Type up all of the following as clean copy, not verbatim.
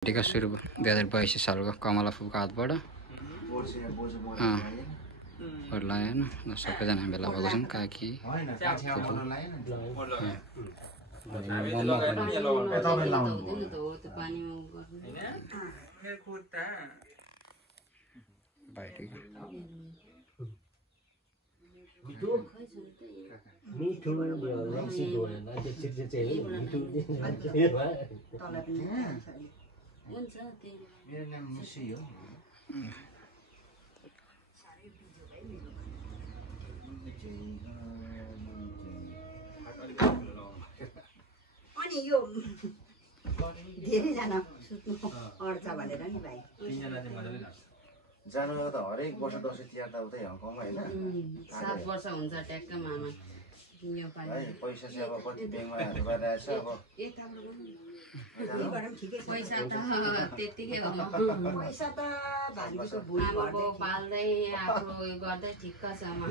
टिका सुरु 2022 सालको कमला फुलको हातबाट लगाएन सबैजना भेला भएको छन् काकी मिठो रक्सी गएन त्यो चिर्चे चाहिँ मिठो हुन्छ त्यो मेरो नाम निसी हो अनि यो धेरै जना सुत्नु अड्छ भनेर नि भाइ जानु त हरेक वर्ष दसैँ तिहार त उतै हङकङमा हैन 7 वर्ष हुन्छ ट्याक्क मामा यो पानी पैसा चाहिँ अब कति ब्याङ्कमा गरिरहेछ अब पैसा त त्यतिकै हो पैसा त भान्जीको भुल गर्दै पाल्दै आफू गर्दै ठिक्क छ आमा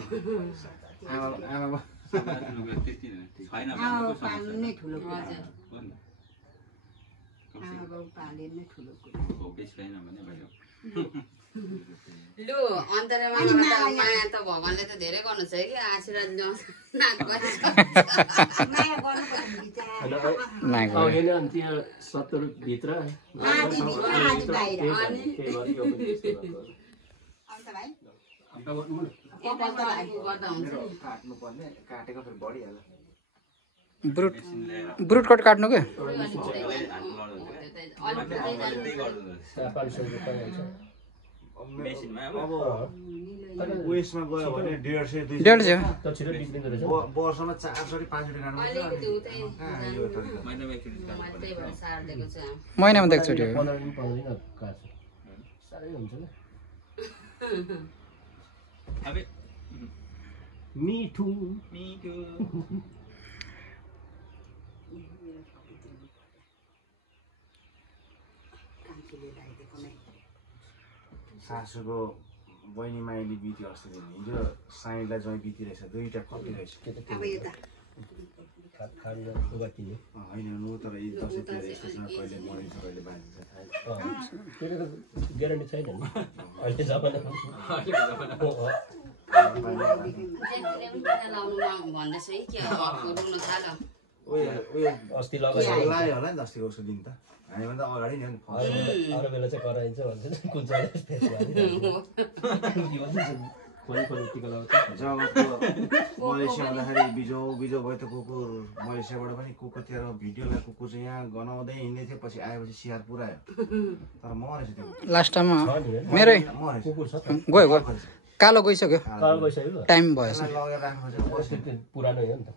पाल्नु नै ठुलो कुरा आमा बाउ पाले नै ठुलो कुरा लु अन्तरमा माया त भगवानले त धेरै गर्नु छ कि आशीर्वाद नाक होइन अनि त्यहाँ 70 भित्र काटेको फेरि बढिहाल्छ ब्रुट कट काट्नु के अब उयसमा गयो भने 150 200 वर्षमा 4 5 महिनामा त एकचोटि हो 15 दिन काट्छ साह्रै हुन्छ नि मिठो सासूको बहिनी माइली बित्यो अस्ति दिन हिजो साइडलाई जय बिति रहेछ दुईटा कपी रहेछ होइन नु तर यी दसैँ तिहार यस्तोसँग कहिले मरिन्छ कहिले बाँचिन्छ त्यो त ग्यारेन्टी छैन नि अहिले जमाना भन्दैछ है के रुनु थाल्यो उयो अस्ति लगायो लाग्यो होला नि अस्तिको उसको दिन त हामीभन्दा अगाडि नि अरू बेला चाहिँ कराइन्छ भन्छ कुन चाहिँ जब मलेसिया आउँदाखेरि बिजो भयो त कुकुर मलेसियाबाट पनि कुकुर थियो भिडियोलाई कुकुर चाहिँ यहाँ गनाउँदै हिँड्दै थियो पछि आएपछि सियार पुऱ्यायो तर मरेछ त्यो लास्ट टाइममा मेरै गयो कालो गइसक्यो टाइम भएछ लगेर राख्नु पुरानो हो नि त